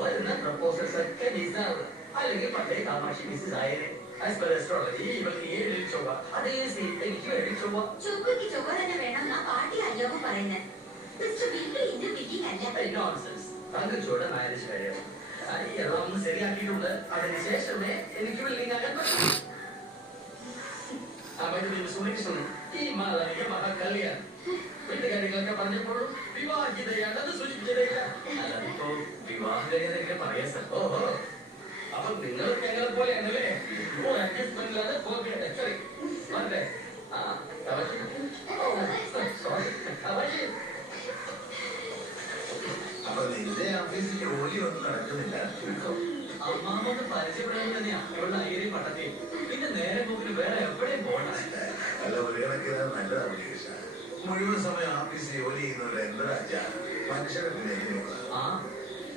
വരുന്ന പ്രപ്പോസൽസ് ഒക്കെ മിസ്സാവുക. അല്ലെങ്കിൽ പണ്ടേ കാമാക്ഷി മിസ്സസ് ആയേനെ. As per astrology, ഇവൾക്ക് 7 ചൊവ്വ. അതേ സെയിം എനിക്ക് 7 ചൊവ്വ. ചൊവ്വയ്ക്ക് ചൊവ്വ തന്നെ വേണമെന്നാ പാർട്ടി അയ്യാവും പറയുന്നത്. തങ്കച്ചോടെ മാരേജ് കാര്യം എല്ലാം ഒന്ന് ശരിയാക്കിയിട്ടുണ്ട്. അതിനുശേഷമേ എനിക്ക് ബിൽഡിംഗ് ആകാൻ പറ്റും. ഈ മാതാവിന്റെ മഹാകല്യാണം വീട്ടുകാരികളൊക്കെ പറഞ്ഞപ്പോഴും വിവാഹിതയാണെന്ന് സൂചിപ്പിച്ചതേയില്ല. അതിപ്പോ വിവാഹിതയൊക്കെ പറയാ സർ. ഓഹോ, അപ്പൊ നിങ്ങൾ ഞങ്ങളെ പോലെയാണല്ലേ? അഡ്ജസ്റ്റ്മെന്റിലാണ് പോകട്ടെ. അപ്പൊ നിന്റെ ഓഫീസിൽ ജോലിയൊന്നും നടക്കുന്നില്ല. അമ്മാമോട് പരിചയപ്പെടാൻ തന്നെയാ ഇവളുടെ ഐര്യം പട്ടത്തി. പിന്നെ നേരെ പോക്കിന് വേറെ എവിടെയും പോകണ്ട. അല്ല, ഒരു കണക്കിന് നല്ലതാണ് മുഴുവൻ സമയം ഓഫീസിൽ ജോലി ചെയ്യുന്നവരെ എന്താ മനുഷ്യരെ ആ